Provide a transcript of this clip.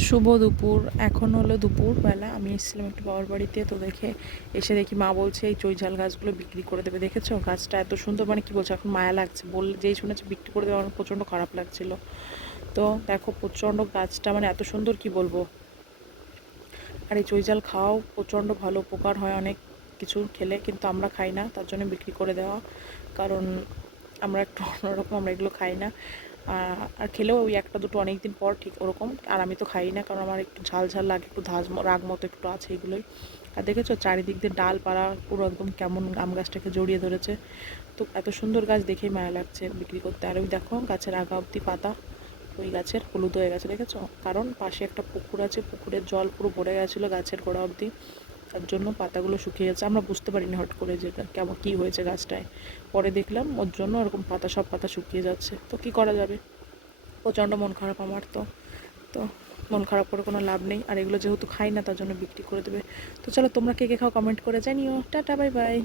শুভ দুপুর। এখন হলো দুপুরবেলা। আমি এসেছিলাম একটু বাবার বাড়িতে, তো এসে দেখি মা বলছে এই চৈঝাল গাছগুলো বিক্রি করে দেবে। দেখেছো গাছটা এত সুন্দর, মানে কি বলছো, এখন মায়া লাগছে। যেই শুনেছি বিক্রি করে দেবে আমার প্রচণ্ড খারাপ লাগছিল। তো দেখো প্রচণ্ড গাছটা, মানে এত সুন্দর, কি বলবো। আর এই চৈঝাল খাওয়াও প্রচণ্ড ভালো, উপকার হয় অনেক কিছু খেলে, কিন্তু আমরা খাই না, তার জন্য বিক্রি করে দেওয়া। কারণ আমরা একটু অন্যরকম, আমরা এগুলো খাই না। আর খেলেও ওই একটা দুটো অনেক দিন পর ঠিক ওরকম। আর আমি তো খাই না, কারণ আমার একটু ঝাল ঝাল লাগে, একটু রাগ মতো একটু আছে এগুলোই। আর দেখেছো চারিদিক দিয়ে ডালপালা পুরো একদম কেমন আম গাছটাকে জড়িয়ে ধরেছে। তো এত সুন্দর গাছ দেখেই মায়া লাগছে বিক্রি করতে। আর ওই দেখো গাছের আগা অব্দি পাতা, ওই গাছের হলুদ হয়ে গেছে, দেখেছো? কারণ পাশে একটা পুকুর আছে, পুকুরের জল পুরো ভরে গেছিলো গাছের গোড়া অবধি, তার জন্য পাতাগুলো শুকিয়ে যাচ্ছে। আমরা বুঝতে পারিনি হট করে যে কেমন কী হয়েছে গাছটায়। পরে দেখলাম ওর জন্য এরকম পাতা, সব পাতা শুকিয়ে যাচ্ছে। তো কী করা যাবে, প্রচণ্ড মন খারাপ আমার। তো মন খারাপ করে কোনো লাভ নেই। আর এগুলো যেহেতু খাই না, তার জন্য বিক্রি করে দেবে। তো চলো, তোমরা কে কে খাও কমেন্ট করে জানিও। Tata, bye bye.